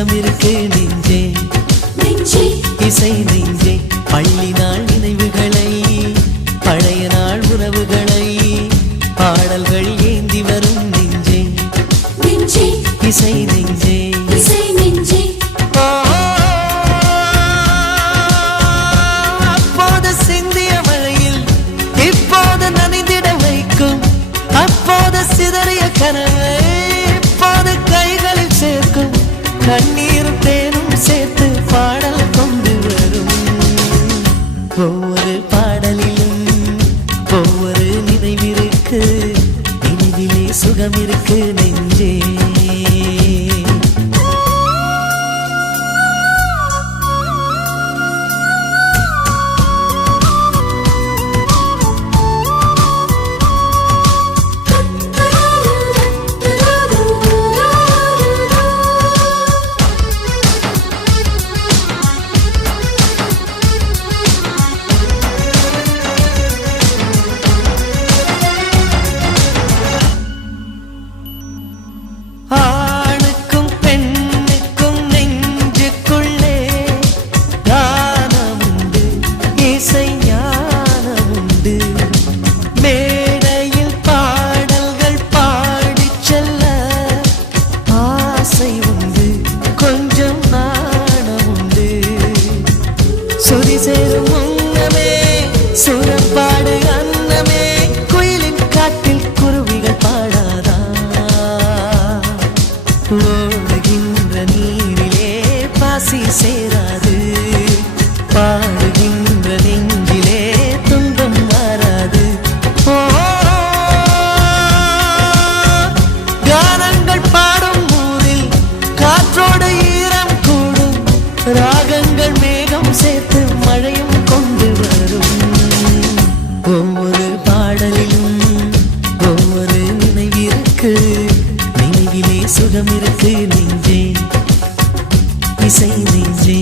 சுகம் இருக்கு நெஞ்சே நெஞ்சே இசை நெஞ்சே பள்ளி நாள் நினைவுகளை பழைய நாள் உறவுகளை பாடல்கள் ஏந்தி வரும் நெஞ்சே நெஞ்சே இசை நெஞ்சே இசை நெஞ்சே அப்போது சிந்திய மழையில் இப்போது நனைந்திட வைக்கும் அப்போது சிதறிய கனவை இப்போது கைகளில் சேர்க்கும் கண்ணீரும் தேனும் சேர்த்து பாடல் கொண்டு வரும் ஒவ்வொரு பாடலிலும் ஒவ்வொரு நினைவிருக்கு நினைவிலே சுகம் இருக்கு நெஞ்சே சுதி சேரும் முன்னமே சுரப்பாடு அன்னமே குயிலின் காட்டில் குருவிகள் பாடாதா ஓடுகின்ற நீரிலே பாசி சேராது பாடுகின்ற நெஞ்சிலே துன்பம் மாறாது கானங்கள் பாடும் ஊரில் காற்றோடு ஈரம் கூடும் ராகங்கள் மேகம் சேர்த்து மழையும் கொண்டு வரும் ஒவ்வொரு பாடலிலும் ஒவ்வொரு நினைவிற்கு நினைவிலே சுகம் இருக்கு நெஞ்சே இசை நெஞ்சே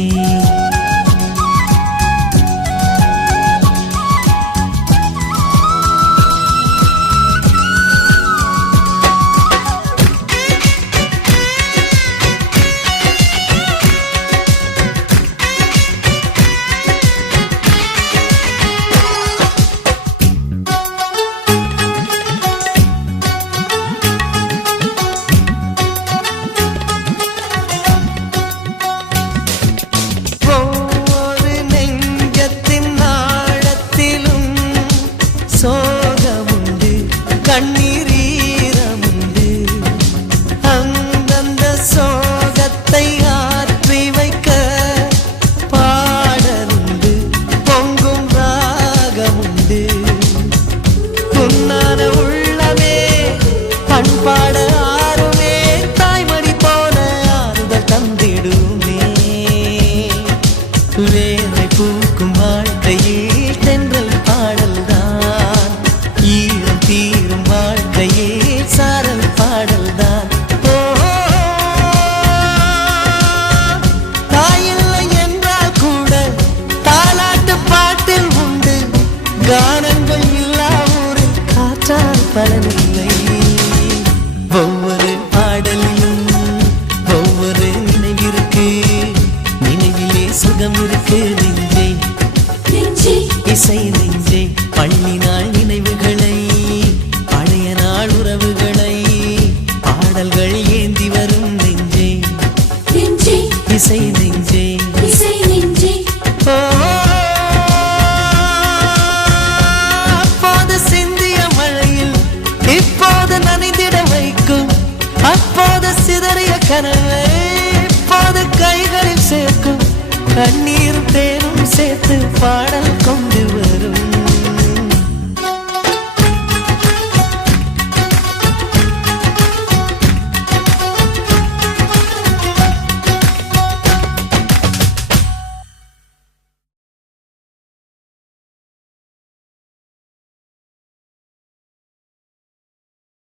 சோகமுண்டு கண்ணீரமுண்டு அந்தந்த சோகத்தை ஆற்றி வைக்க பாடலுண்டு பொங்கும் ராகமுண்டு புன்னான உள்ளமே பண்பாட ஆறுமே தாய்மடி போல ஆறுதல் தந்திடுமே வேலை பூக்கும் வாழ்க்கையில் தென்றல் பாடல் ஈரம் தீரும் வாழ்க்கையே சாரல் பாடல்தான் தாயில்லை என்றால் கூட தாலாட்டு பாட்டில் உண்டு கானங்கள் இல்லா ஊரில் காற்றால் பலனில்லை ஒவ்வொரு பாடலிலும் ஒவ்வொரு நினைவிற்கு நினைவிலே சுகம் இருக்கு நெஞ்சே நெஞ்சே இசை நெஞ்சே பள்ளி நாள் நினைவுகளை பழைய நாள் உறவுகளை பாடல்கள் ஏந்தி வரும் நெஞ்சே நெஞ்சே இசை நெஞ்சே இசை நெஞ்சே அப்போது சிந்திய மழையில் இப்போது நனைந்திட வைக்கும் அப்போது சிதறிய கனவை இப்போது கைகளில் சேர்க்கும் கண்ணீர் தேனும் சேர்த்து பாடல் கொண்டு வரும்